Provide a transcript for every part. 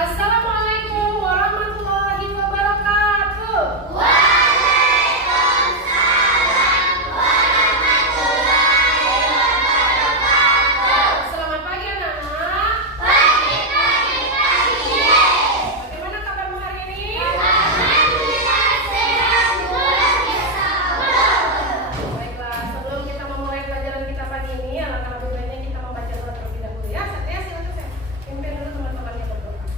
Assalamualaikum warahmatullahi wabarakatuh. Waalaikumsalam warahmatullahi wabarakatuh. Selamat pagi anak-anak. Pagi. Bagaimana kabarmu hari ini? Alhamdulillah sehat, luar biasa. Baiklah, sebelum kita memulai pelajaran kita pagi ini, alangkah lebih baiknya kita membaca doa terlebih dahulu ya. Satria, silakan saya pimpin dulu teman-temannya berdoa.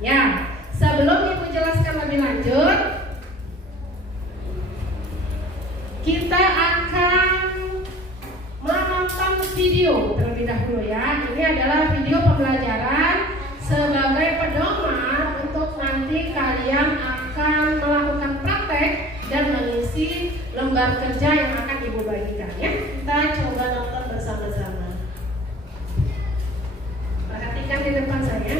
Ya, sebelum Ibu jelaskan lebih lanjut, kita akan menonton video terlebih dahulu ya. Ini adalah video pembelajaran sebagai pedoman untuk nanti kalian akan melakukan praktek dan mengisi lembar kerja yang akan Ibu bagikan ya. Kita coba nonton bersama-sama. Perhatikan di depan saya.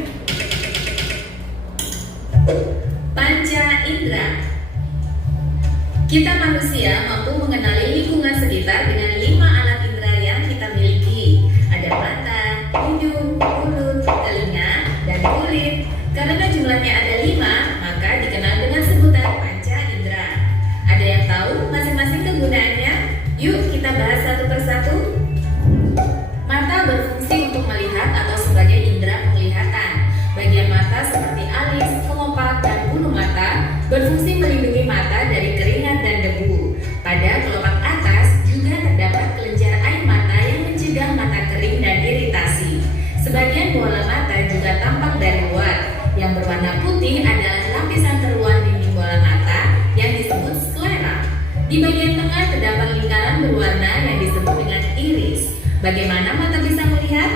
Panca indera. Kita manusia mampu mengenali lingkungan sekitar dengan 5 alat indera yang kita miliki. Ada mata, hidung, mulut, telinga, dan kulit. Karena jumlahnya ada 5, maka dikenal dengan sebutan panca indera. Ada yang tahu masing-masing kegunaannya? Yuk kita bahas satu persatu. Mata berfungsi untuk melihat atau sebagai indera penglihatan. Bagian mata seperti alis, kelopak, dan bulu mata berfungsi melindungi mata dari keringat dan debu. Pada kelopak atas juga terdapat kelenjar air mata yang mencegah mata kering dan iritasi. Sebagian bola mata juga tampak dari luar. Yang berwarna putih adalah lapisan terluar dinding bola mata yang disebut sklera. Di bagian tengah terdapat lingkaran berwarna yang disebut dengan iris. Bagaimana mata bisa melihat?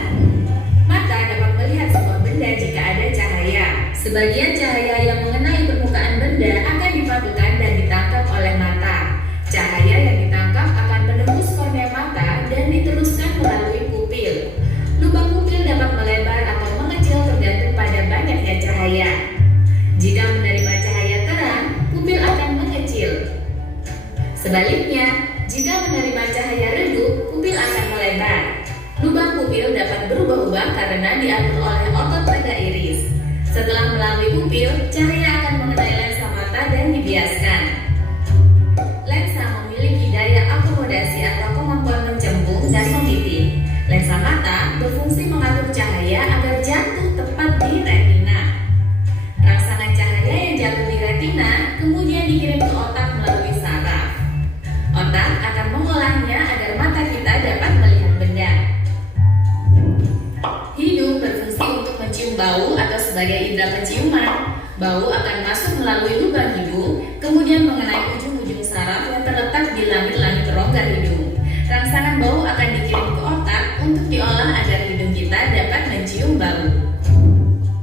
Mata dapat melihat sebuah benda jika ada cahaya. Sebagian cahaya yang mengenai permukaan benda akan dipantulkan dan ditangkap oleh mata. Cahaya yang ditangkap akan menembus kornea mata dan diteruskan melalui pupil. Lubang pupil dapat melebar atau mengecil tergantung pada banyaknya cahaya. Jika menerima cahaya terang, pupil akan mengecil. Sebaliknya, jika menerima cahaya redup, pupil akan melebar. Lubang pupil dapat berubah-ubah karena diatur oleh otot pada iris. Setelah melalui pupil, cahaya akan mengenai lensa mata dan dibiaskan. Lensa memiliki daya akomodasi atau kemampuan mencembung dan memiting. Lensa mata berfungsi mengatur cahaya agar jatuh tepat di retina. Rangsangan cahaya yang jatuh di retina kemudian dikirim ke otak melalui saraf. Otak akan mengolahnya agar mata kita dapat melihat benda. Hidung berfungsi untuk mencium bau atau sebagai indera penciuman. Bau akan masuk melalui lubang hidung, kemudian mengenai ujung-ujung saraf yang terletak di langit-langit rongga hidung. Rangsangan bau akan dikirim ke otak untuk diolah agar hidung kita dapat mencium bau.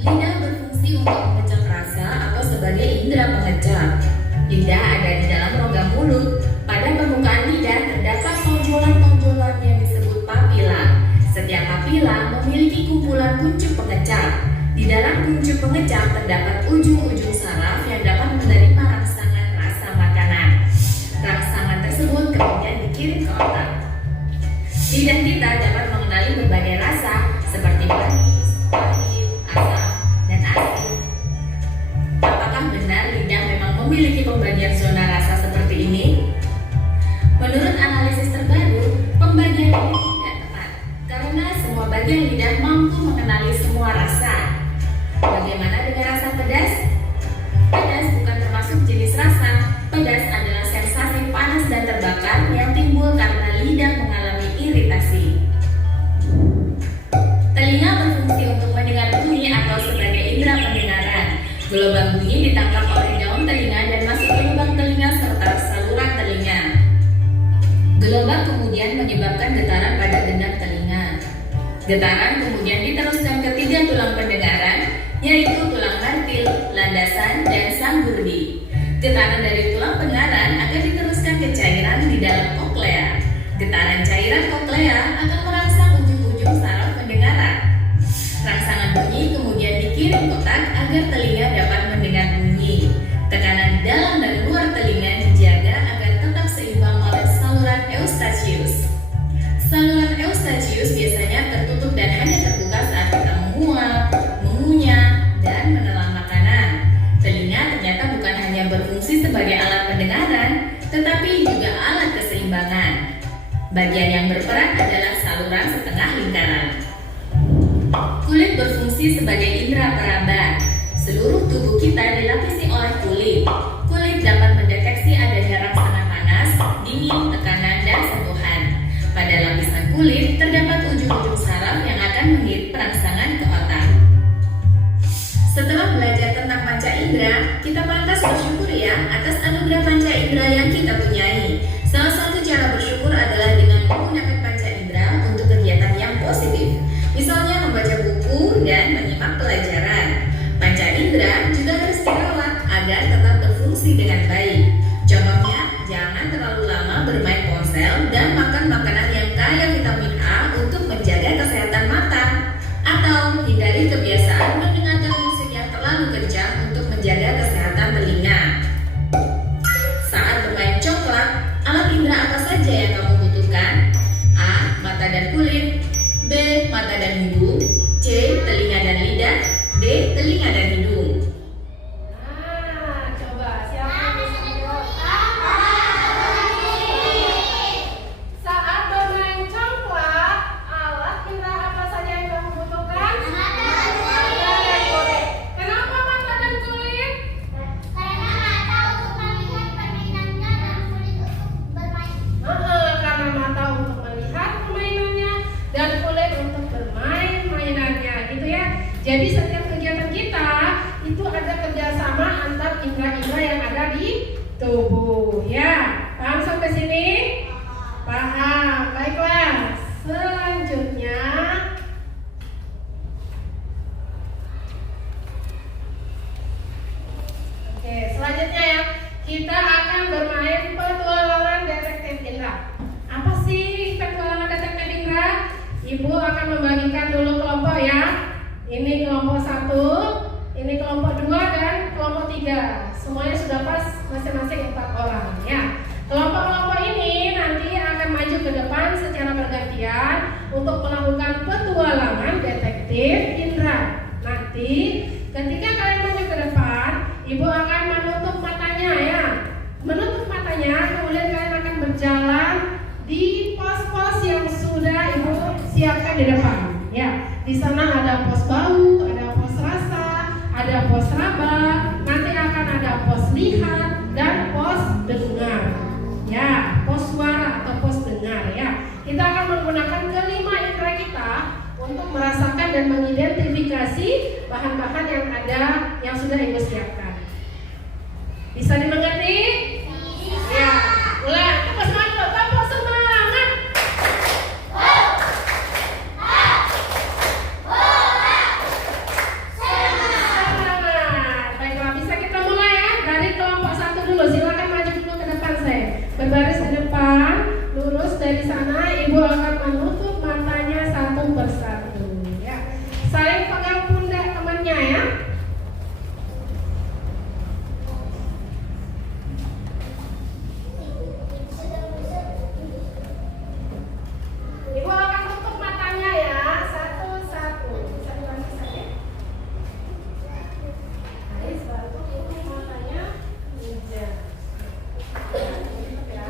Lidah berfungsi untuk mengecap rasa atau sebagai indera pengecap. Lidah ada di dalam rongga mulut. Pada permukaan lidah terdapat tonjolan-tonjolan yang disebut papila. Setiap papila memiliki kumpulan kuncup pengecap. Di dalam kuncup pengecap terdapat ujung-ujung saraf yang dapat menerima rangsangan rasa makanan. Rangsangan tersebut kemudian dikirim ke otak. Lidah kita dapat mengenali berbagai rasa seperti manis, pahit, asam, dan asin. Apakah benar lidah memang memiliki pembagian zona rasa seperti ini? Menurut analisis terbaru, pembagian ini tidak tepat karena semua bagian lidah mampu mengenali semua rasa. Bagaimana dengan rasa pedas? Pedas bukan termasuk jenis rasa. Pedas adalah sensasi panas dan terbakar yang timbul karena lidah mengalami iritasi. Telinga berfungsi untuk mendengar bunyi atau sebagai indera pendengaran. Gelombang bunyi ditangkap oleh daun telinga dan masuk ke lubang telinga serta saluran telinga. Gelombang kemudian menyebabkan getaran pada gendang telinga. Getaran kemudian diteruskan ke 3 tulang pendengaran, yaitu tulang martil, landasan, dan sanggurdi. Getaran dari tulang pendengaran akan diteruskan ke cairan di dalam koklea. Getaran cairan koklea akan merangsang ujung-ujung saraf pendengaran. Rangsangan bunyi kemudian dikirim ke otak agar telinga dapat mendengar bunyi. Tekanan dalam dan luar telinga dijaga agar tetap seimbang oleh saluran eustachius. Saluran eustachius biasanya tertutup dan hanya terbuka saat kita menguap, mengunyah, dan menelan makanan. Telinga ternyata bukan hanya berfungsi sebagai alat pendengaran, tetapi juga alat keseimbangan. Bagian yang berperan adalah saluran setengah lingkaran. Kulit berfungsi sebagai indera peraba. Seluruh tubuh kita dilapisi oleh kulit. Kulit dapat mendeteksi adanya rangsangan panas, dingin, tekanan, dan sentuhan. Pada lapisan kulit terdapat ujung-ujung saraf yang akan mengirim rangsangan ke otak. Setelah belajar indera, kita pantas bersyukur ya atas anugerah panca indera yang kita punyai. Salah satu cara bersyukur adalah dengan menggunakan panca indera untuk kegiatan yang positif. Misalnya membaca buku dan menyimak pelajaran. Panca indera juga harus dirawat agar tetap berfungsi dengan baik. Contohnya, jangan terlalu lama bermain ponsel dan makan makanan yang kaya vitamin A untuk menjaga kesehatan mata. Atau hindari kebiasaan mendengarkan musik yang terlalu kencang untuk menjaga kesehatan telinga. Saat bermain congklak, alat indera apa saja yang kamu butuhkan? A. Mata dan kulit. B. Mata dan hidung. C. Telinga dan lidah. D. Telinga dan hidung. Nah, coba siapa yang bisa menjawab? Saat bermain congklak, alat indera apa saja yang kamu butuhkan? Mata dan kulit. Kenapa mata dan kulit? Karena mata untuk melihat permainannya dan kulit untuk bermain. Karena mata untuk melihat permainannya dan kulit untuk bermain mainannya, gitu ya. Jadi setiap kegiatan kita itu ada kerjasama antar indera-indera yang ada di tubuh, ya. Paham sampai sini? Paham. Baiklah. Selanjutnya, selanjutnya ya, kita akan bermain petualangan detektif indera. Apa sih petualangan detektif indera? Ibu akan membagikan dulu kelompok ya. Ini kelompok 1, ini kelompok 2 dan kelompok 3. Semuanya sudah pas, masing-masing 4 orang ya. Kelompok-kelompok ini nanti akan maju ke depan secara bergantian untuk melakukan petualangan detektif indera. Nanti ketika kalian maju ke depan, ibu akan menutup matanya ya. Menutup matanya, kemudian kalian akan berjalan di pos-pos yang sudah ibu siapkan di depan ya. Di sana ada pos bau, ada pos rasa, ada pos raba, nanti akan ada pos lihat dan pos dengar. Ya, pos suara atau pos dengar ya. Kita akan menggunakan kelima indera kita untuk merasakan dan mengidentifikasi bahan-bahan yang ada yang sudah ibu siapkan. Bisa dimengerti? Ya. Ulang, tepuk semangat, tepuk semangat. Baiklah, bisa kita mulai ya. Dari kelompok 1 dulu, silakan maju dulu ke depan saya. Berbaris di depan, lurus dari sana, ibu akan menutup matanya satu persatu ya. Saling pegang pundak temannya ya. Ibu akan tutup matanya ya, satu-satu. Bisa dibantu saya? Baik, satu tutup matanya. Iya. Tutup ya.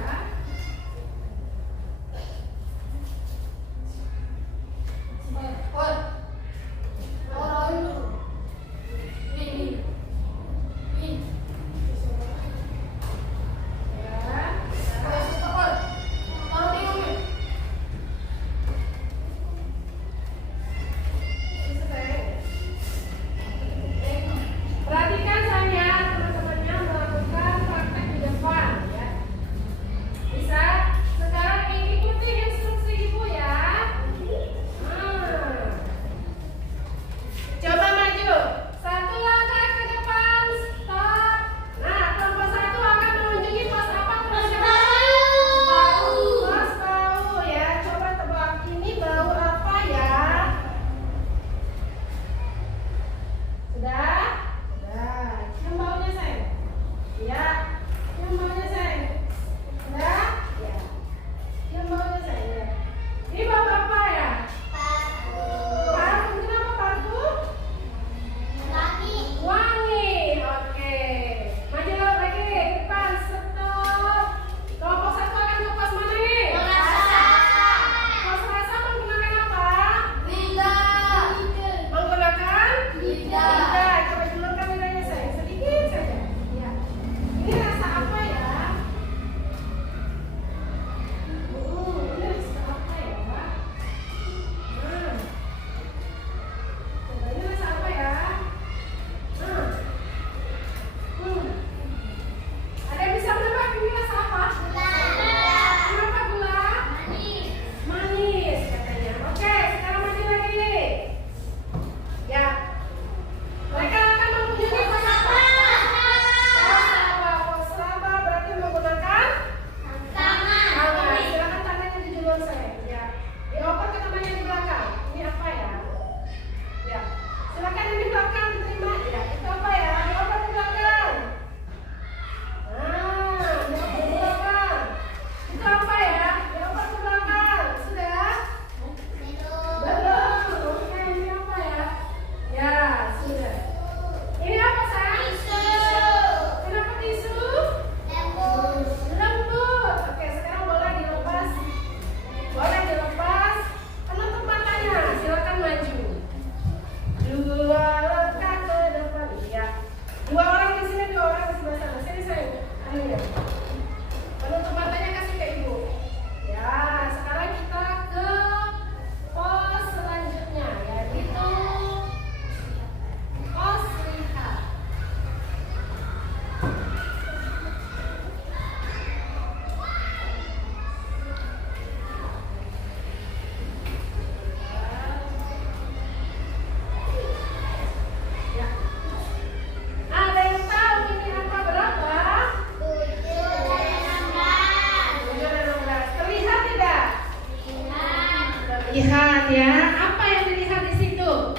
lihat ya, apa yang dilihat di situ?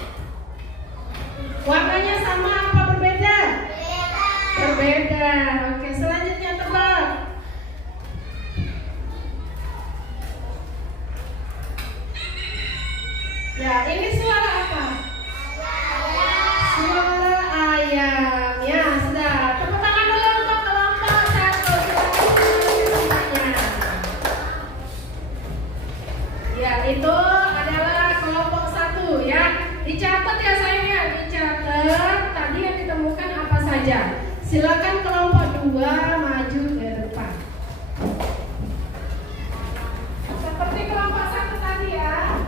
Warnanya sama apa berbeda? Berbeda. Oke, selanjutnya tebak. Ya, ini suara apa? Suara ayam. Ya, sudah. Tepuk tangan dulu untuk kelompok 1. Ya, itu adalah kelompok 1 ya. Dicatat ya sayangnya, dicatat tadi yang ditemukan apa saja. Silakan kelompok 2 maju ke depan. Seperti kelompok 1 tadi ya.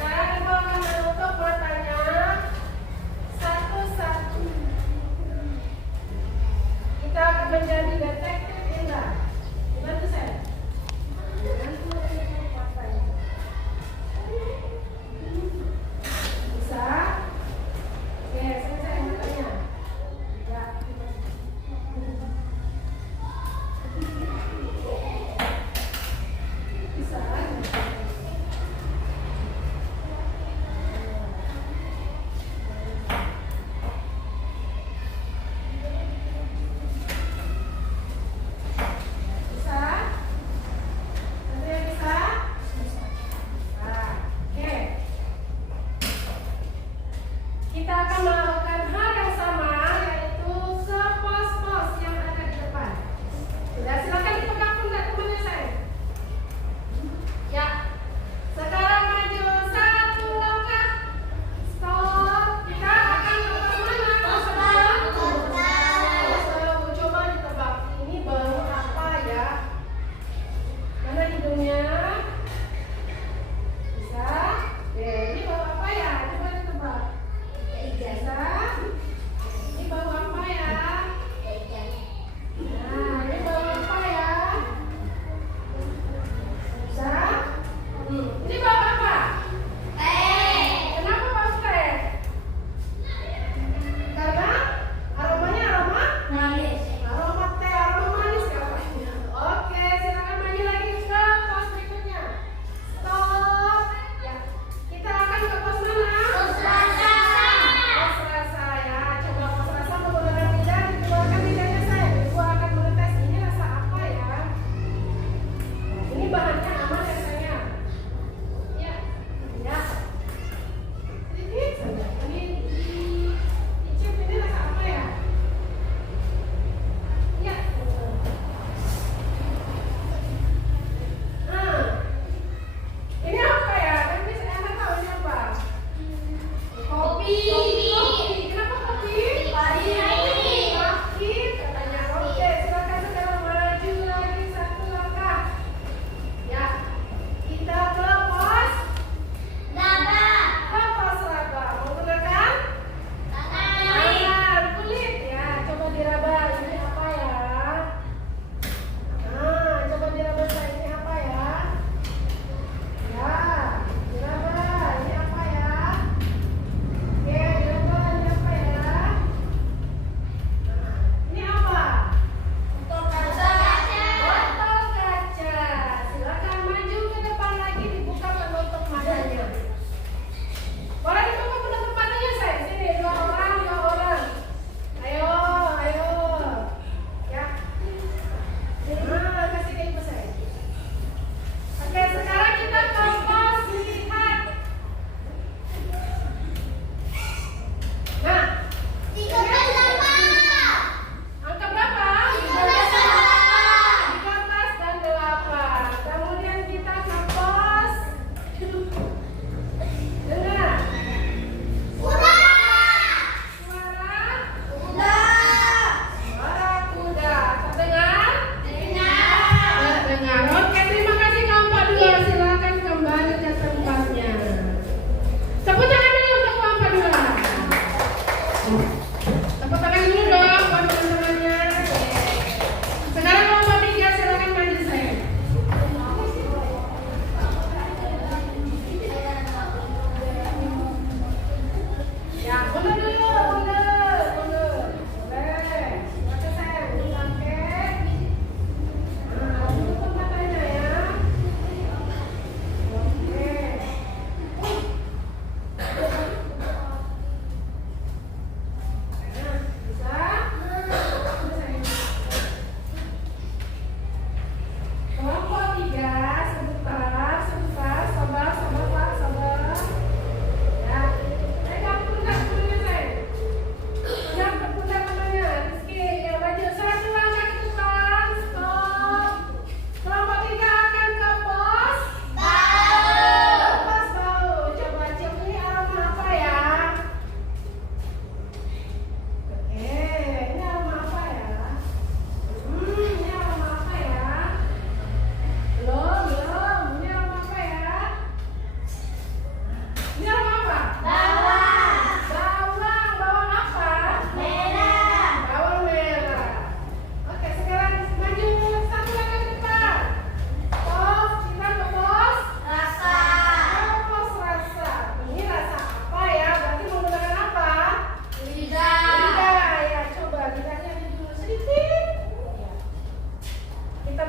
Sekarang Ibu akan menutup matanya satu-satu. Kita akan menjadi detektif Indra. Bantu saya. Bisa? Oke, selesai matanya.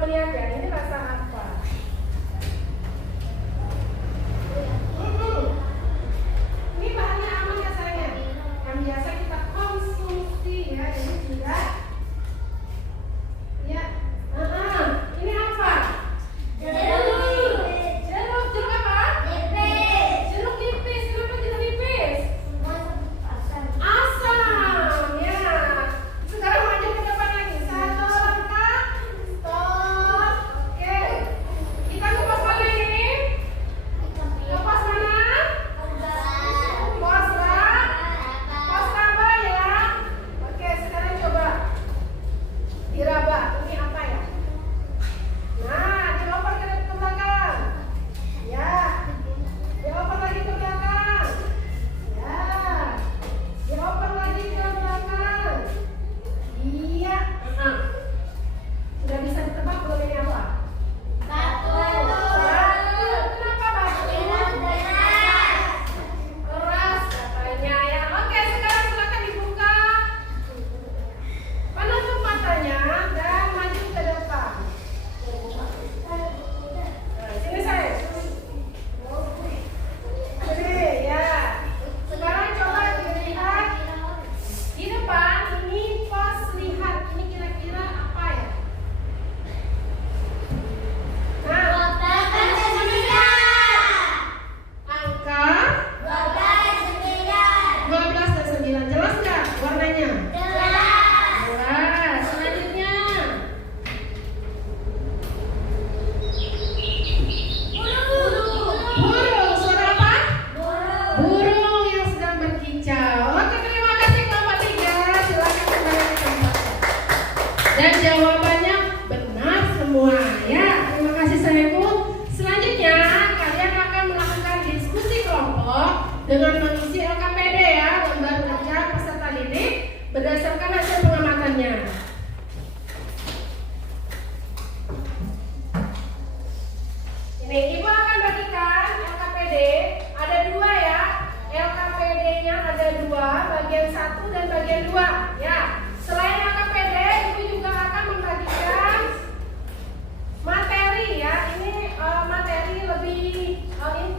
kamu lihat ya, ini rasa apa? Ini bahannya aman ya sayang? Yang biasa kita konsumsi ya, jadi tidak. Ya, ini apa? Jeruk. Jeruk apa? Jeruk nipis. Kenapa jeruk nipis? Asam. Ya. Sekarang maju ke depan lagi. 1 langkah. Stop. Oke. Kita kupas mana ini? Kupas mana? Kupas raba ya. Oke, sekarang coba diraba. Ini apa ya? Nah, dioper ke belakang. Ya. Dioper lagi ke belakang. Ya. Dioper lagi ke belakang. Iya. Sudah bisa ditebak belum ini apa? Batu. Kenapa batu? Keras katanya ya. Oke, sekarang silakan dibuka. Penutup matanya dan maju ke depan. Sini saya. Sini ya. Sekarang coba dilihat di depan. Ini pos lihat. Ini kira-kira apa ya? Nah, angka 12 dan 9. Jelas nggak warnanya? Jelas. Selanjutnya. Burung. Suara apa? Burung yang sedang berkicau. Oke, terima kasih kelompok 3. Silakan kembali ke tempat. Dan jawabannya benar semua. Ya, terima kasih sayangku. Selanjutnya kalian akan melakukan diskusi kelompok dengan mengisi LKPD ya, lembar kerja peserta didik berdasarkan hasil pengamatannya. Ini Ibu akan bagikan LKPD ada 2 ya. LKPD-nya ada 2, bagian 1 dan bagian 2 ya. Selain LKPD, Ibu juga akan membagikan materi ya. Ini materi lebih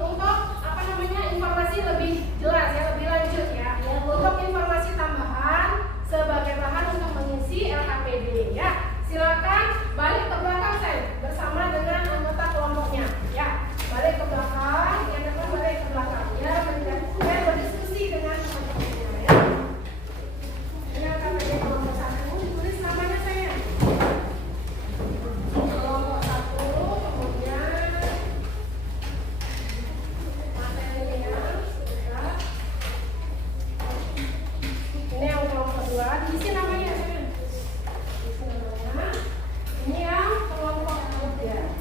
untuk apa namanya, informasi lebih jelas ya, lebih lanjut ya. Untuk informasi tambahan sebagai bahan untuk mengisi LKPD ya. Silakan balik ke belakang saya bersama dengan anggota kelompoknya ya. Balik ke belakang, yang depan balik ke belakang ya. Dan berdiskusi dengan teman-temannya ya. Ini LKPD kelompok 1, tulis namanya saya. Kelompok 1, kemudian materinya sudah. Ini yang kelompok 2, diisi namanya saya. Diisi namanya. Ini yang kelompok 3.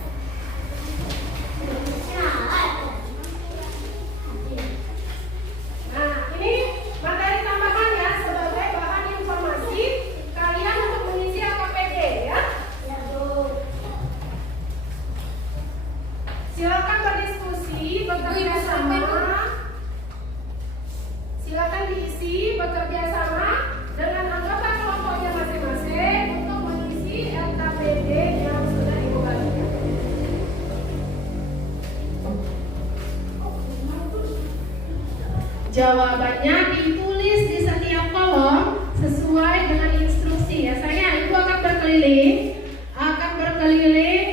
Nah, ini materi tambahan ya, sebagai bahan informasi kalian untuk mengisi LKPD ya. Silakan berdiskusi, bekerja sama. Silakan diisi, bekerja sama dengan anggota kelompoknya masing-masing untuk mengisi LKPD yang sudah Ibu bagikan. Jawabannya ditulis di setiap kolom sesuai dengan instruksi ya. Saya Ibu akan berkeliling,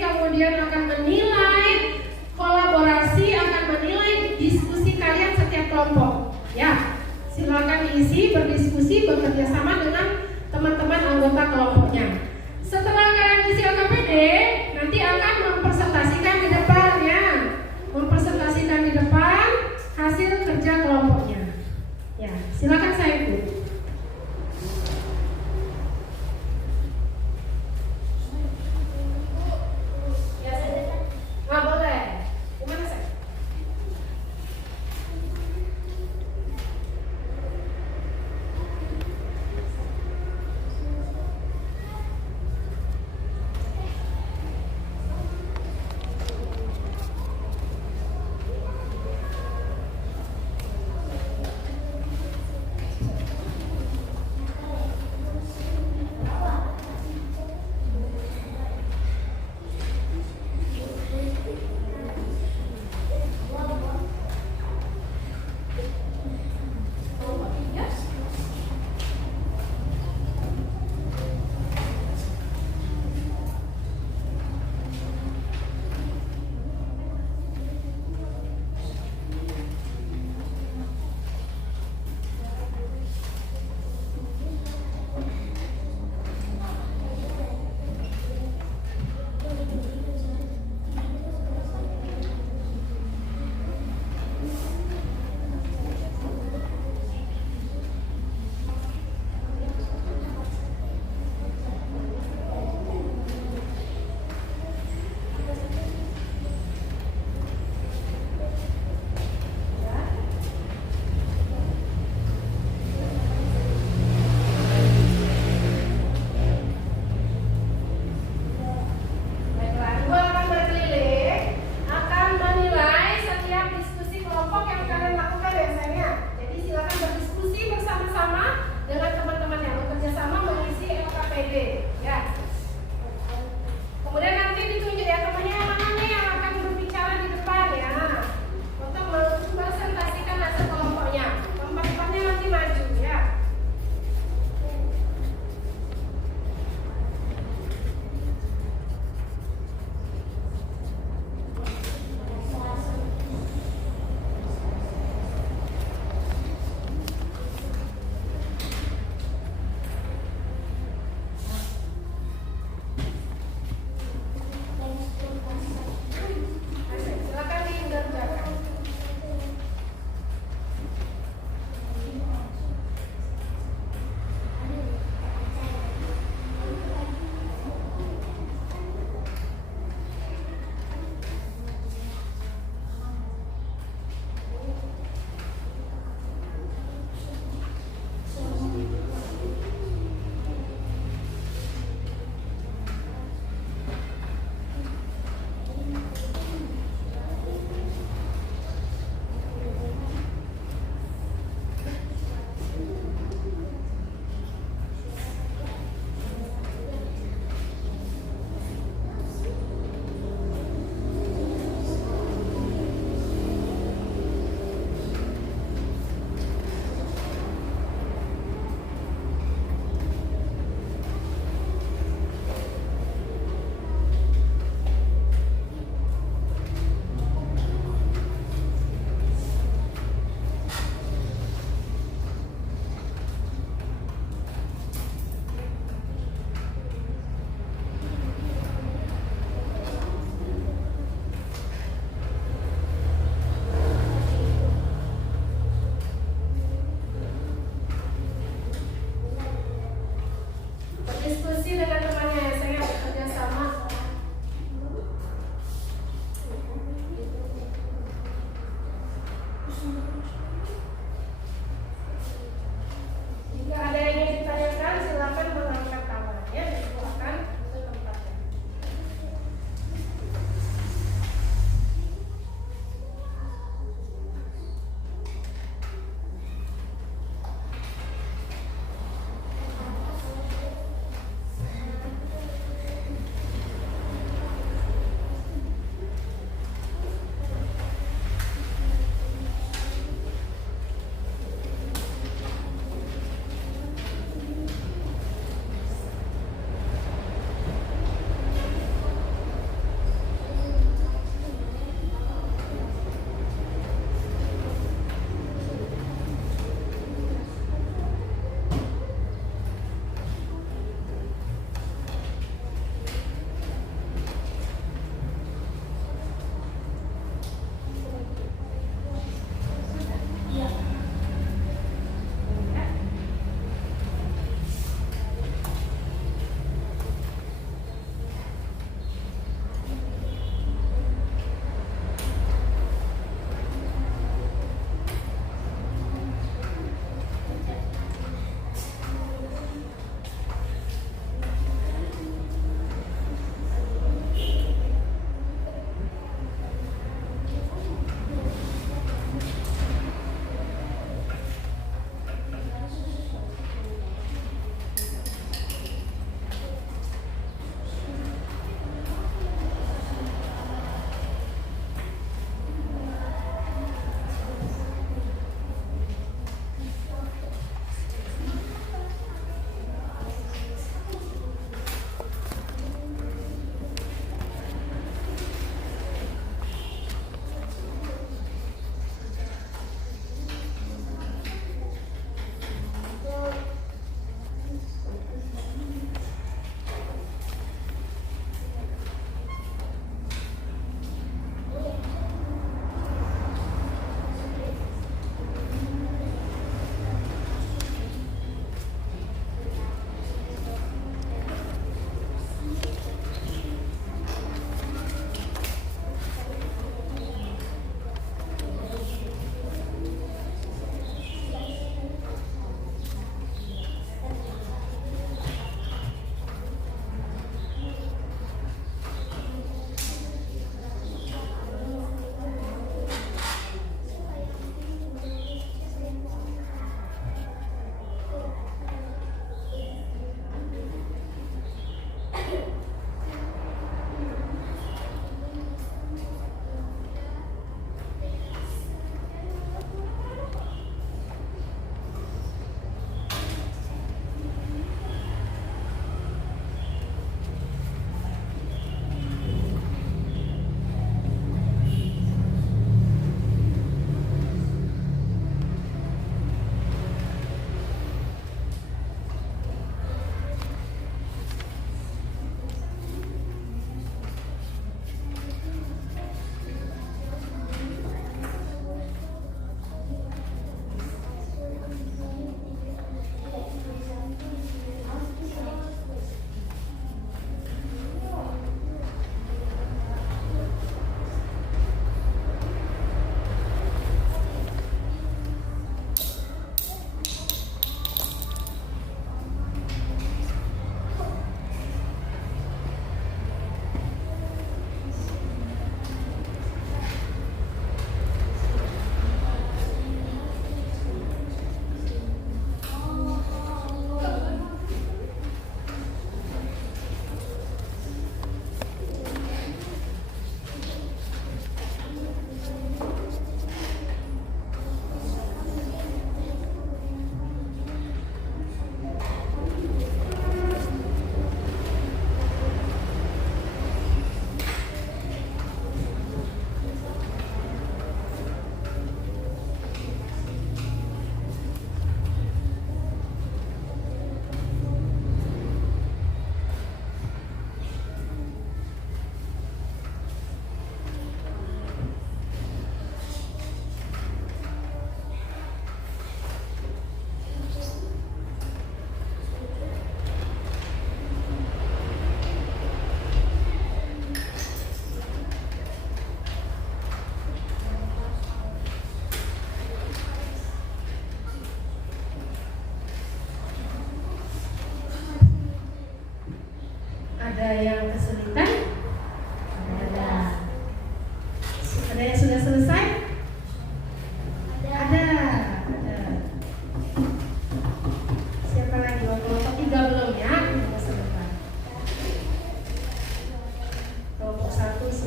kemudian akan menilai kolaborasi, akan menilai diskusi kalian setiap kelompok. Ya, silakan diisi, berdiskusi, bekerja sama dengan teman-teman anggota kelompoknya. Setelah kalian isi LKPD, nanti akan mempresentasikan di depan ya, mempresentasikan di depan hasil kerja kelompoknya. Ya, silakan saya Bu. Nggak boleh. Gimana saya?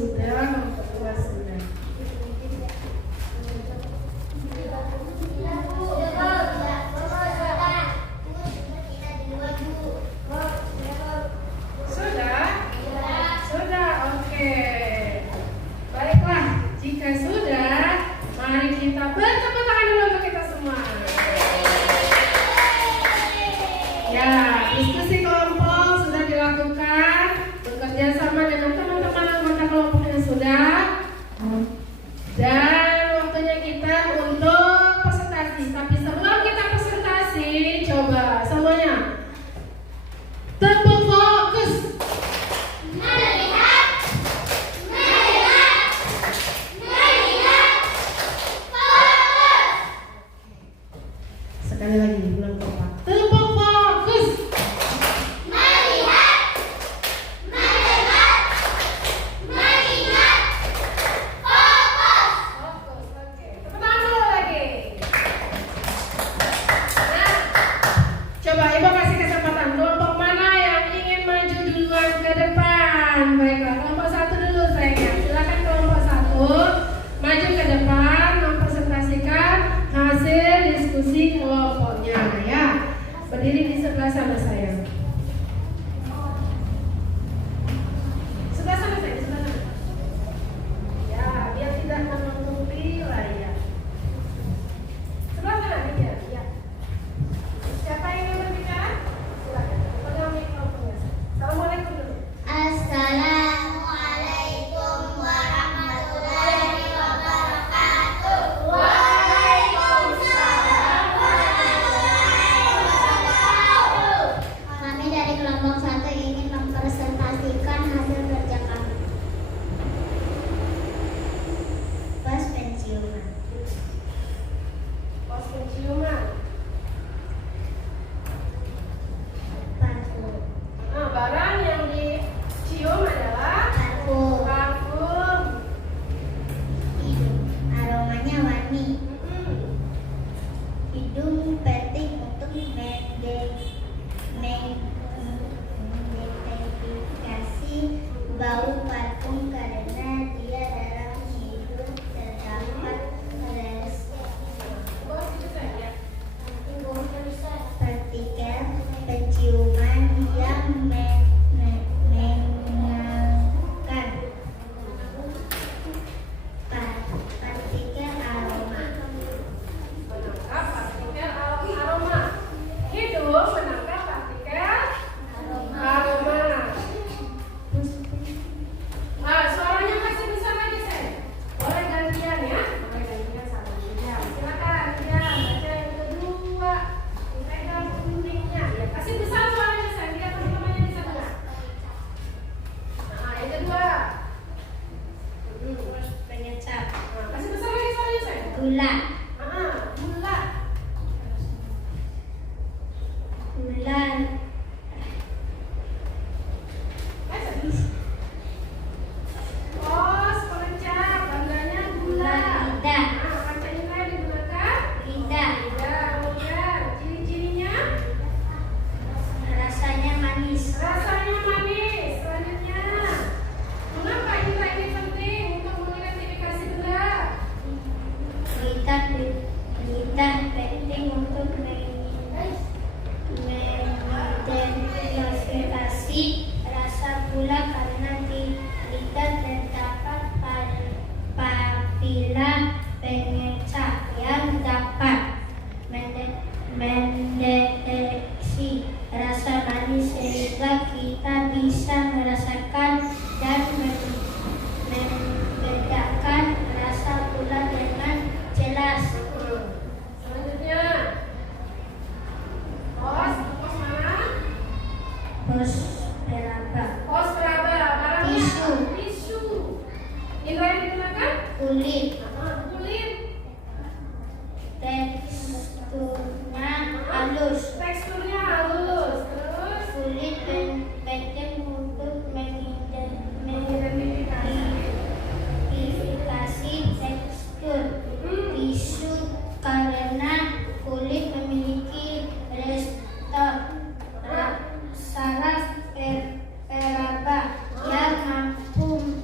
sudah, nomor 2 sudah. Sudah? Sudah, oke. Baiklah, jika sudah, mari kita bertepuk tangan dulu untuk kita semua. Ya, diskusi kelompok sudah dilakukan, bekerja sama dengan teman-teman anggota kelompok yang sudah. Dan waktunya kita untuk presentasi. Tapi sebelum kita presentasi, coba semuanya tepuk fokus. Sekali lagi, ulang kompak. Tepuk fokus. Fokus, oke. Tepuk tangan dulu lagi. Nah, coba Ibu kasih kesempatan kelompok mana yang ingin maju duluan ke depan. Baiklah, kelompok 1 dulu sayang. Silakan kelompok 1 maju ke depan mempresentasikan hasil diskusi kelompoknya ya. Berdiri di sebelah sana saya. Sebelah sana saya, sebelah sana. Ya, biar tidak menutupi layar. Sebelah sana dia, ya. Siapa yang ingin berbicara? Silakan. Pegang mikrofonnya. Assalamualaikum dulu. Assalamualaikum warahmatullahi wabarakatuh. Kami dari kelompok 1 ingin mempresentasikan hasil kerja kami. Pos pensiunan. Pos penciuman. Parfum. Nah, barang yang dicium adalah Parfum. parfum. Hidung. Aromanya wangi. Hidung penting untuk mengidentifikasi bau parfum karena dia dalam hidung terdapat partikel penciuman yang mengenakan partikel aroma. Menangkap partikel aroma. Hidung menangkap partikel aroma. Suaranya masih besar lagi saya. Boleh gantian ya? Boleh gantian sama dia. Silakan dia baca yang kedua. Dipegang kuningnya. Ya, kasih besar suaranya saya biar teman-temannya bisa dengar. Nah, yang kedua. Pengecap. Nah, kasih besar lagi suaranya saya. Gula. Gula. Gula. Baca dulu. Pos pencap, bangganya gula. Lidah. Nah, kacanya digunakan. Lidah. Lidah, kemudian ciri-cirinya Rasanya manis. rasanya manis. Selanjutnya, mengapa ini penting untuk mengidentifikasi benda? Lidah penting untuk mengidentifikasi rasa gula karena di lidah terdapat papila pengecap yang dapat mendeteksi rasa manis sehingga kita bisa merasakan dan membedakan rasa gula dengan jelas. Selanjutnya, pos mana? Pos peraba. Pos peraba, barangnya Tisu. tisu. Indra yang digunakan? Kulit. Kulit. Teksturnya halus. Teksturnya halus. Terus Kulit penting untuk mengidentifikasi tekstur. Tisu karena kulit memiliki saraf peraba yang mampu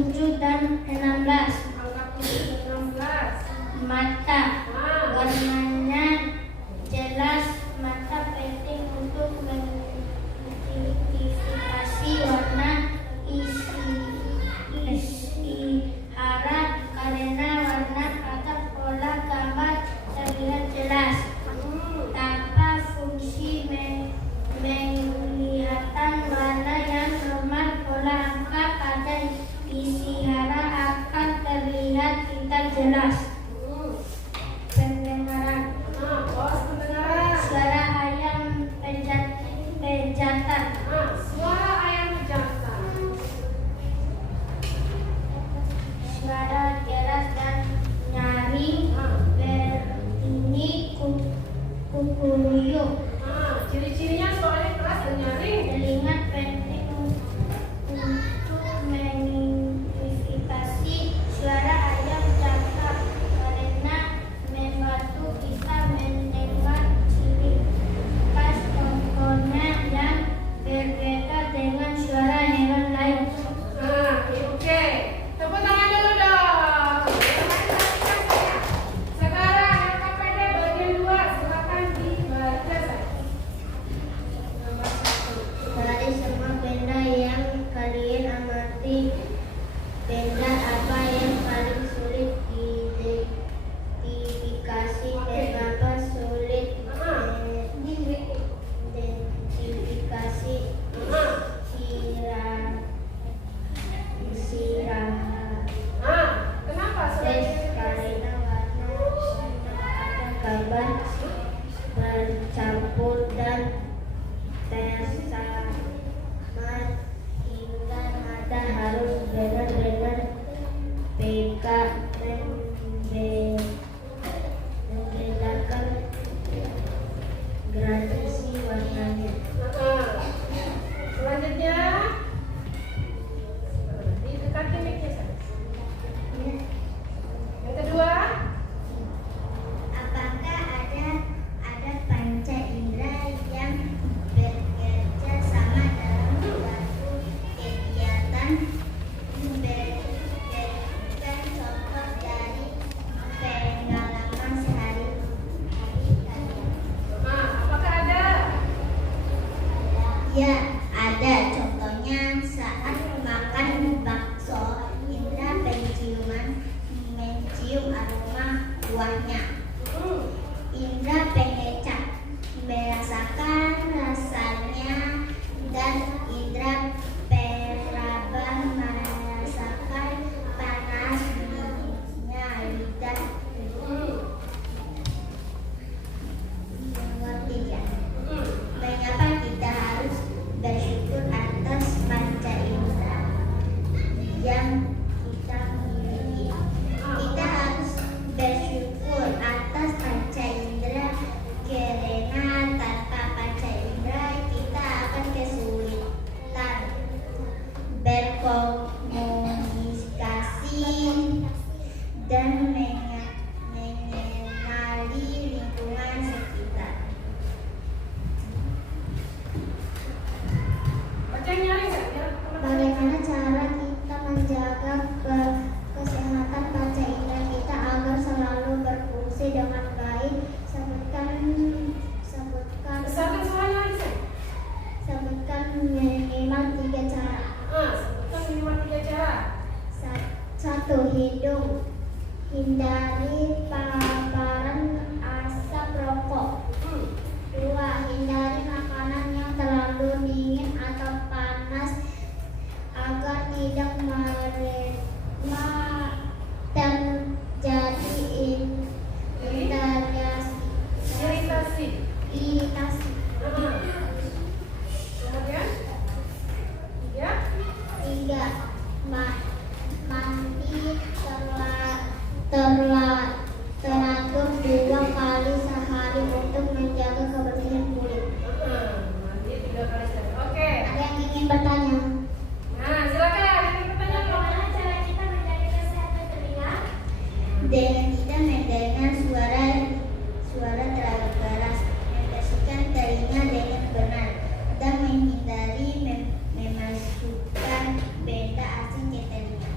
7 dan 16. Angka 7 dan 16. Mata. Nah, Warnanya jelas. Mata penting untuk mengidentifikasi warna isihara karena warna atau pola gambar terlihat jelas. Tanpa fungsi menglihatan warna yang normal, pola angka pada isihara akan terlihat tidak jelas. Pendengaran. nah, bos pendengaran. Suara ayam pejantan. Nah, suara ayam jantan. Suara keras dan nyaring berbunyi kukuruyuk. Nah, ciri-cirinya suaranya keras dan nyaring. Telinga penting untuk mengidentifikasi suara ayam jantan karena membantu kita mendengar ciri khas tokonya yang berbeda dengan suara hewan lain. Nah, oke. Tepuk tangan dulu dong. Sekarang LKPD bagian 2, silakan dibaca saya. Nomor 1. Dari semua benda yang kalian amati, benda apa yang paling sulit diidentifikasi? Kenapa sulit diidentifikasi? Nah, kenapa sulit? Karena warna ada gambar bercampur dan tersamar hingga mata harus benar-benar peka membedakan gradasi warnanya. Nah, selanjutnya didekati mic-nya saya. Yang kedua, Apakah ada panca indera yang bekerja sama dalam suatu kegiatan? Berikan contoh dari pengalaman sehari-hari kalian. nah, apakah ada? Ya, ada. Contohnya saat makan bakso, indera penciuman mencium aroma buahnya. Indra pengecap merasakan rasanya, dan indra peraba merasakan panas dinginnya lidah. Nomor 3. Mengapa kita harus bersyukur atas panca indera yang kita miliki? Kita harus bersyukur atas panca indera karena tanpa panca indera kita akan kesulitan berkomunikasi dan mengenali lingkungan sekitar. Baca yang nyaring nggak? Biar teman-teman. Bagaimana cara kita menjaga kesehatan panca indera kita agar selalu berfungsi dengan baik? Besarkan suaranya lagi saya. Sebutkan minimal 3 cara. Nah, sebutkan minimal 3 cara. 1. Hindari paparan asap rokok. 2. Hindari makanan yang terlalu dingin atau panas agar tidak terjadi iritasi. Kemudian, 3. Mandi teratur 2 kali sehari untuk menjaga kebersihan kulit. mandi 3 kali sehari. Oke. Ada yang ingin bertanya? Nah, silakan. Ini pertanyaan Bagaimana cara kita menjaga kesehatan telinga? Dengan tidak mendengar suara terlalu keras, membersihkan telinga dengan benar, dan menghindari memasukkan benda asing ke telinga.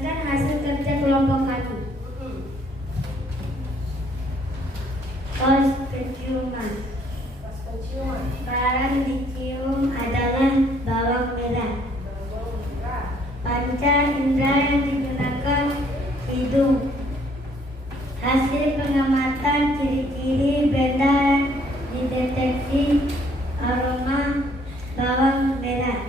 merasakan hasil kerja kelompok kami. Pos penciuman. Barang dicium adalah bawang merah. Panca indera yang digunakan hidung. Hasil pengamatan ciri-ciri benda yang dideteksi aroma bawang merah.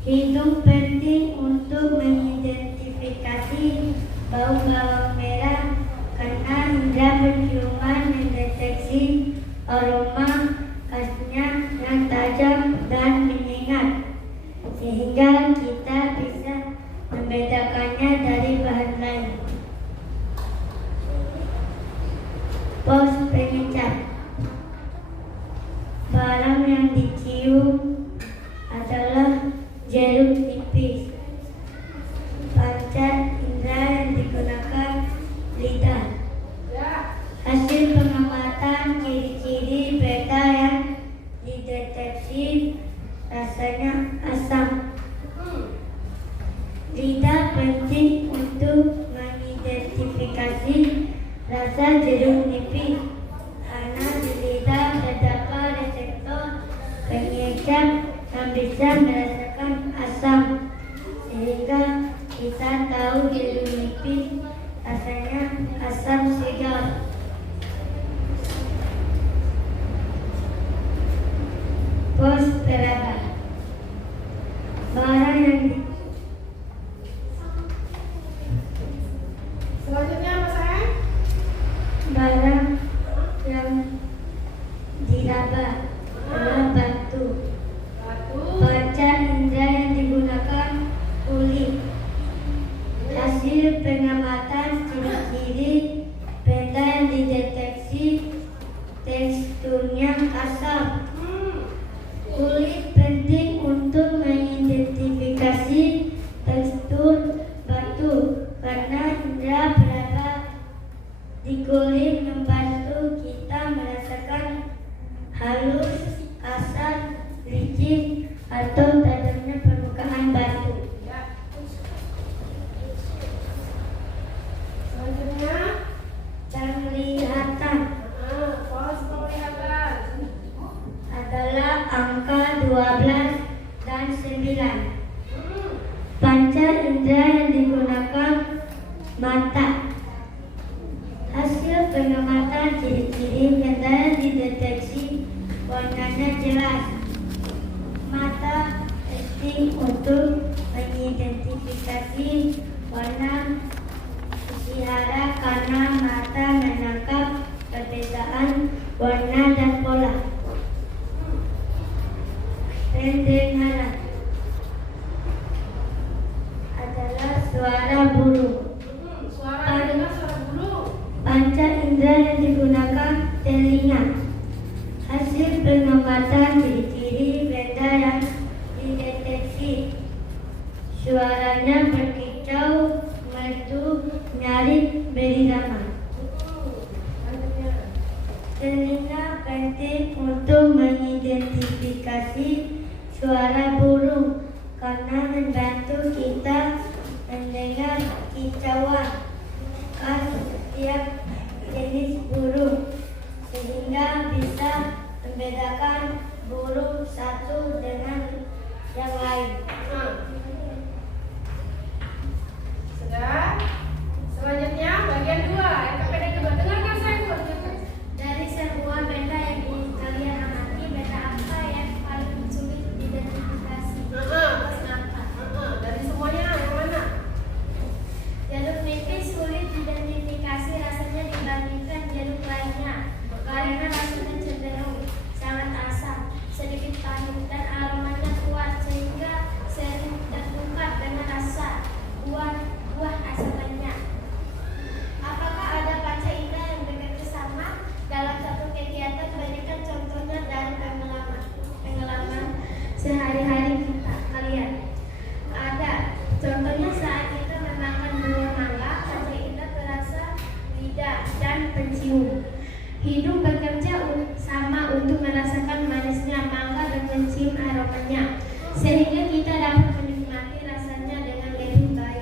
Hidung penting untuk mengidentifikasi bau bawang merah karena indera penciuman mendeteksi aroma khasnya yang tajam dan menyengat, sehingga kita bisa membedakannya dari bahan lain. Pos pengecap. Barang yang dicium adalah jeruk nipis. Panca indera yang digunakan lidah. Hasil pengamatan ciri-ciri benda yang dideteksi rasanya asam. Lidah penting untuk mengidentifikasi rasa jeruk nipis karena di lidah terdapat reseptor pengecap yang bisa merasakan asam, sehingga kita tahu jeruk nipis rasanya asam segar. Pos peraba. Barang yang Selanjutnya apa sayang? barang yang diraba adalah batu. Panca indera yang digunakan kulit. Hasil pengamatan ciri-ciri benda yang dideteksi teksturnya asam. Kulit penting untuk mengidentifikasi tekstur batu karena indera peraba di kulit membantu kita merasakan halus, kasar, licin, atau tajamnya permukaan batu. Selanjutnya Penglihatan pos penglihatan. adalah angka 12 dan 9. Panca indera yang digunakan mata. Hasil pengamatan ciri-ciri benda yang dideteksi warnanya jelas. Mata penting untuk mengidentifikasi warna isihara karena mata menangkap perbedaan warna dan pola. Pendengaran adalah suara burung. Suara dengar suara burung. Panca indera yang digunakan telinga. Hasil pengamatan ciri-ciri benda yang dideteksi. Suaranya berkicau, merdu, nyaring, berirama. Telinga penting untuk mengidentifikasi suara burung karena membantu kita mendengar kicauan khas setiap jenis burung, sehingga bisa membedakan burung satu dengan yang lain. Sudah. Selanjutnya bagian 2. LKPD kedua. Dengarkan saya dulu. Dari semua benda yang kalian amati, benda apa yang paling sulit diidentifikasi? Kenapa? Dari semuanya yang mana? Jeruk nipis sulit diidentifikasi rasanya dibandingkan jeruk lainnya karena rasanya cenderung sangat asam, sedikit pahit, dan aromanya kuat sehingga sering terungkap dengan rasa buah asam lenyap. Apakah ada panca indera yang bekerja sama dalam satu kegiatan? Banyakkan contohnya dari pengalaman sehari-hari kalian. Ada contohnya saat kita memakan buah mangga, panca indera terasa lidah dan pencium. Hidung bekerja sama untuk merasakan manisnya mangga dan mencium aromanya, sehingga kita dapat menikmati rasanya dengan lebih baik.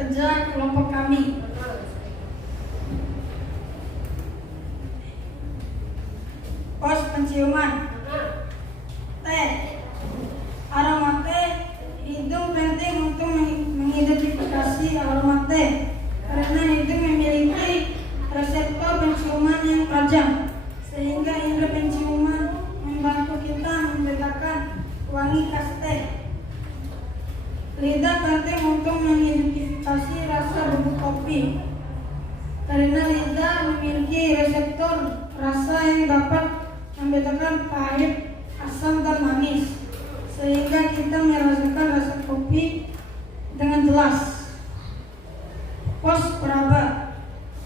kerja kelompok kami. Pos penciuman. T. Aroma T. Hidung penting untuk mengidentifikasi aroma T karena hidung memiliki reseptor penciuman yang tajam sehingga indera penciuman membantu kita membedakan wangi khas T. Lidah penting untuk mengidentifikasi rasa bubuk kopi karena lidah memiliki reseptor rasa yang dapat membedakan pahit, asam, dan manis sehingga kita merasakan rasa kopi dengan jelas. Pos peraba.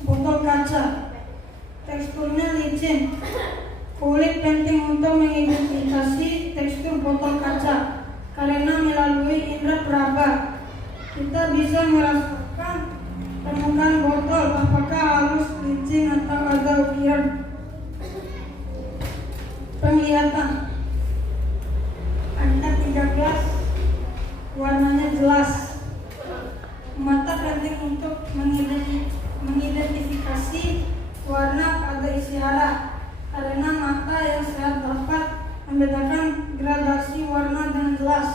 Botol kaca. Teksturnya licin. Kulit penting untuk mengidentifikasi tekstur botol kaca karena melalui indera peraba kita bisa merasakan permukaan botol apakah halus, licin, atau ada ukiran. Penglihatan. Angka 13 warnanya jelas. Mata penting untuk mengidentifikasi warna pada isyarat karena mata yang sehat dapat membedakan gradasi warna dengan jelas.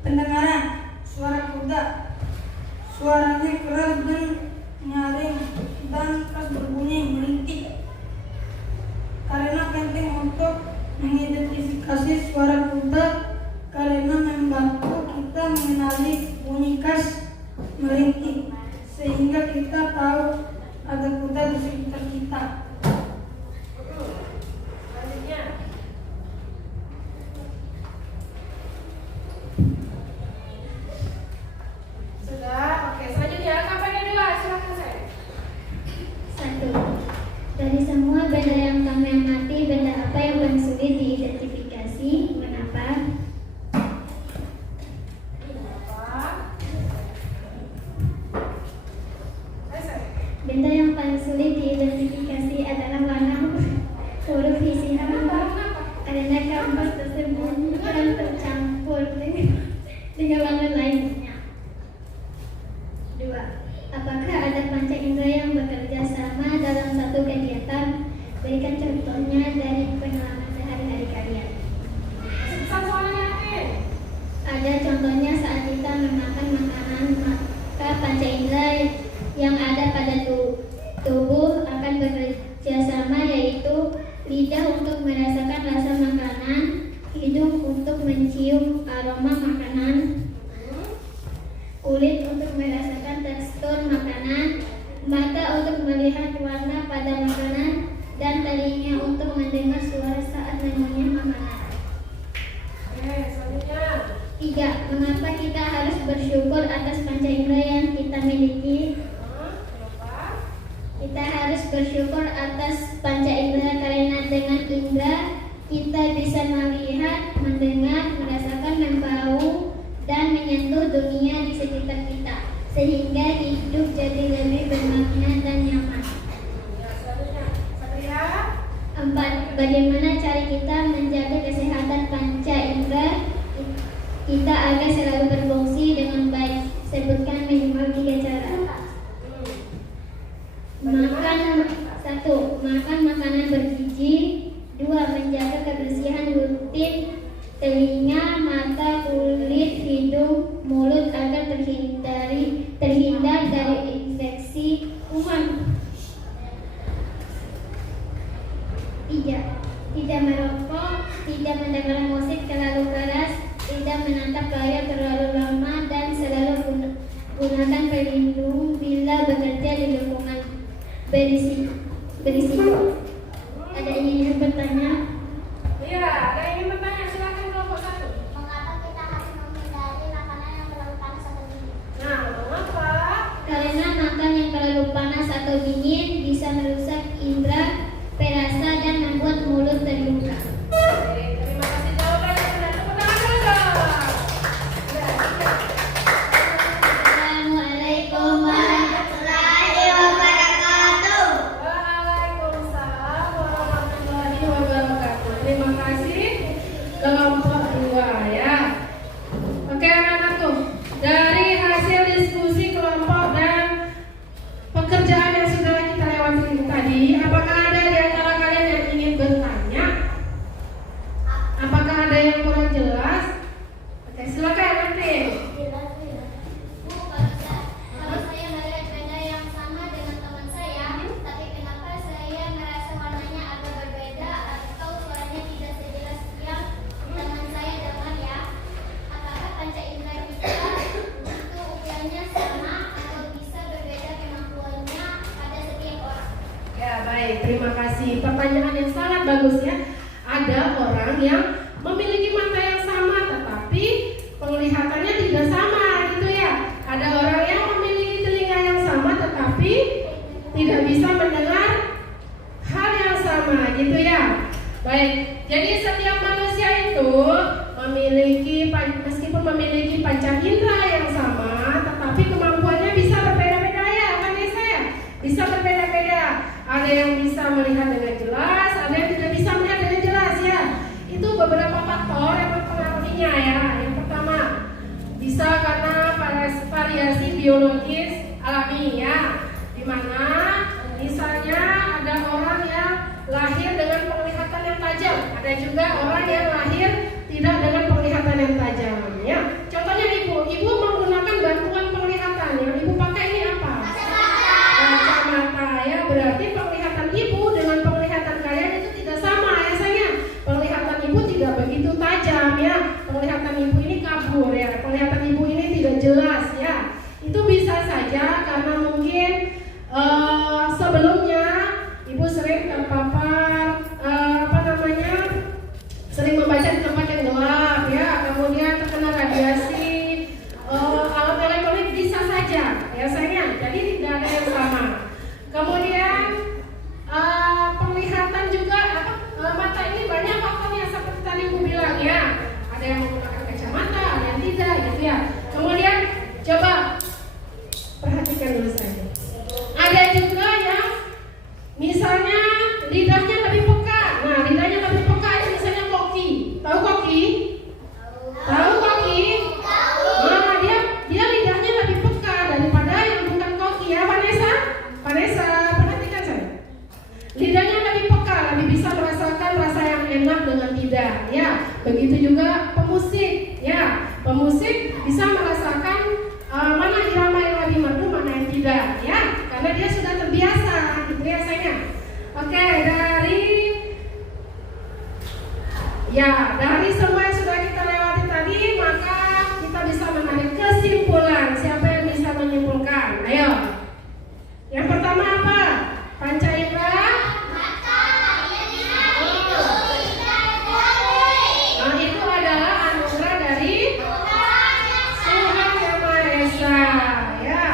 Pendengaran. Suara kuda. Suaranya keras dan nyaring dan khas berbunyi melintik karena penting untuk mengidentifikasi suara kuda karena membantu kita mengenali bunyi khas melintik sehingga kita tahu ada kuda di sekitar kita. Sudah, oke. Selanjutnya kapan yang dua? Silakan saya. 1. Dari semua benda yang kami amati, benda apa yang paling sulit diidentifikasi? Mengapa? Benda yang paling sulit diidentifikasi adalah warna huruf isihan karena kampas tersebut bukan tercampur dengan warna lainnya. 2. Apakah ada panca indera yang bekerja sama dalam satu kegiatan? Berikan contohnya dari pengalaman sehari-hari kalian. Ada contohnya saat kita memakan makanan, maka panca indera yang ada pada tubuh akan bekerja sama, yaitu lidah untuk merasakan rasa makanan, hidung untuk mencium aroma makanan, kulit untuk merasakan tekstur makanan, mata untuk melihat warna pada makanan, dan telinga untuk mendengar suara saat mengunyah makanan. 3. Mengapa kita harus bersyukur atas panca indera yang kita miliki? Kita harus bersyukur atas panca indera karena dengan indera kita bisa melihat, mendengar, merasakan, membau, dan menyentuh dunia di sekitar kita, sehingga hidup jadi lebih bermakna dan nyaman. 4. Bagaimana cara kita menjaga kesehatan panca indera kita agar selalu berfungsi dengan baik? Sebutkan minimal 3 cara. 1. Makan makanan bergizi. 2. Menjaga kebersihan rutin telinga, mata, kulit, hidung, mulut agar terhindar dari infeksi kuman. 3. Tidak merokok, tidak mendengar musik terlalu keras, tidak menatap layar terlalu lama, dan selalu gunakan pelindung bila bekerja di lingkungan berisiko. Ada yang ingin bertanya? Iya, ada yang ingin bertanya. Silakan kelompok 1. Mengapa kita harus menghindari makanan yang terlalu panas atau dingin? Nah, mengapa? Karena makan yang terlalu panas atau dingin bisa merusak indera perasa dan membuat mulut terluka. Terima kasih jawabannya. Tepuk tangan dulu dong. Assalamualaikum warahmatullahi wabarakatuh. Waalaikumsalam warahmatullahi wabarakatuh. Terima kasih kelompok 2 ya. Oke anak-anak tuh, dari hasil diskusi terima kasih. Pertanyaan yang sangat bagus ya. Ada orang yang memiliki mata yang sama tetapi penglihatannya tidak sama gitu ya. Ada orang yang memiliki telinga yang sama tetapi tidak bisa mendengar hal yang sama gitu ya. Baik, jadi setiap manusia itu meskipun memiliki panca indera yang sama, tetapi kemampuannya bisa berbeda-beda ya, Vanessa ya. Bisa berbeda-beda. Ada yang bisa melihat dengan jelas, ada yang tidak bisa melihat dengan jelas ya. Itu beberapa faktor yang mempengaruhinya ya. Yang pertama, bisa karena variasi biologis alami ya. Dimana misalnya ada orang yang lahir dengan penglihatan yang tajam, ada juga orang yang lahir tidak dengan penglihatan yang tajam ya. Contohnya ibu menggunakan bantuan penglihatan, yang ibu pakai ini apa? Kacamata ya. Berarti penglihatan ibu dengan penglihatan kalian itu tidak sama ya sayang. Penglihatan ibu tidak begitu tajam ya. Penglihatan ibu ini kabur ya. Penglihatan ibu ini tidak jelas ya. Itu bisa saja karena mungkin sebelumnya ibu sering terpapar sering membaca di tempat yang gelap ya, kemudian terkena radiasi alat elektronik, bisa saja ya sayang. Jadi tidak ada yang sama. Kemudian penglihatan juga mata ini banyak faktornya seperti tadi ibu bilang ya. Ada yang menggunakan kacamata, ada yang tidak gitu ya. Kemudian coba perhatikan dulu saja. Ada juga yang misalnya lidahnya lebih peka. Nah, lidahnya lebih peka itu misalnya koki. Tahu koki? Tahu koki? Nah, dia lidahnya lebih peka daripada yang bukan koki ya, Vanessa. Vanessa, perhatikan saya. Lidahnya lebih peka, lebih bisa merasakan rasa yang enak dengan tidak ya. Begitu juga pemusik ya. Pemusik bisa merasakan mana irama yang lebih merdu, mana yang tidak ya. Karena dia sudah terbiasa gitu ya sayang. Oke, dari semua yang sudah kita lewati tadi, maka kita bisa menarik kesimpulan. Siapa yang bisa menyimpulkan? Ayo. Yang pertama apa? Panca indera. Nah, itu adalah anugerah dari Tuhan Yang Maha Esa ya.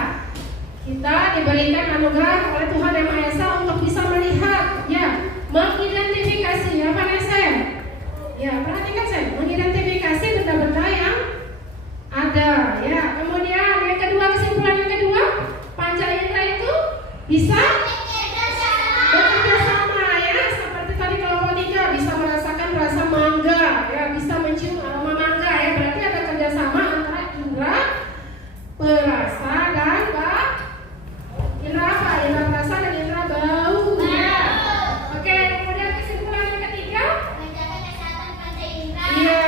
Kita diberikan anugerah oleh Tuhan Yang Maha Esa untuk bisa melihat ya, mengidentifikasi ya Vanessa ya, perhatikan saya, mengidentifikasi benda-benda yang ada ya. Kemudian yang kedua, kesimpulan yang kedua, panca indera itu bisa bekerja sama ya, seperti tadi kelompok 3 bisa merasakan rasa mangga ya, bisa mencium aroma mangga ya. Berarti ada kerjasama antara indera perasa dan indera apa? Indera perasa dan indera bau ya. Oke, kemudian kesimpulan yang ketiga, menjaga kesehatan panca indera. Iya,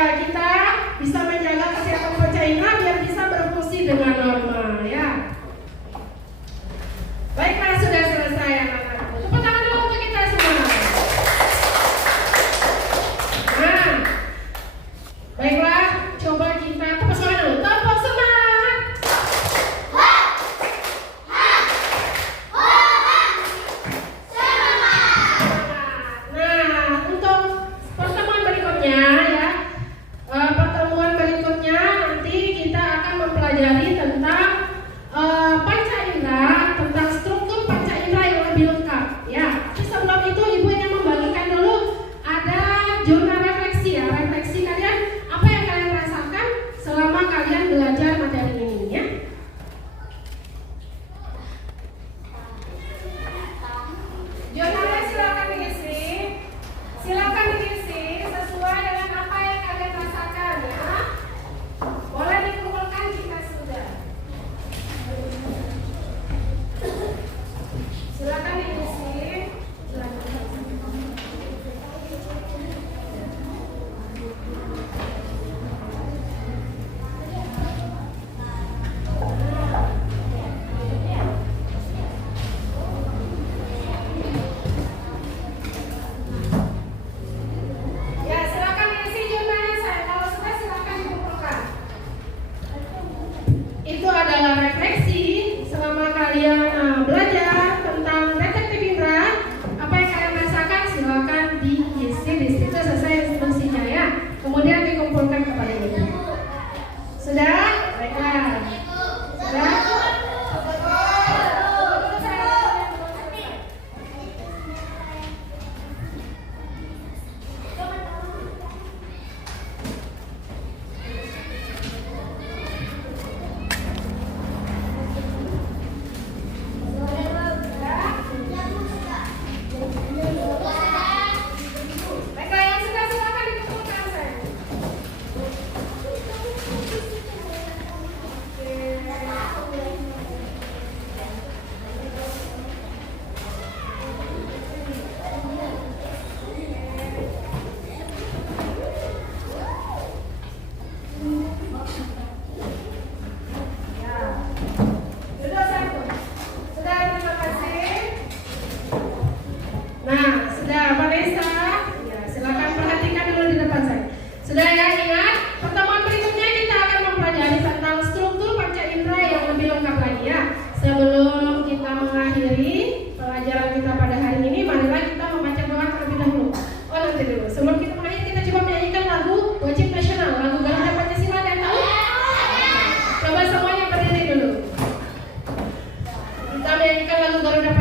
lagu Garuda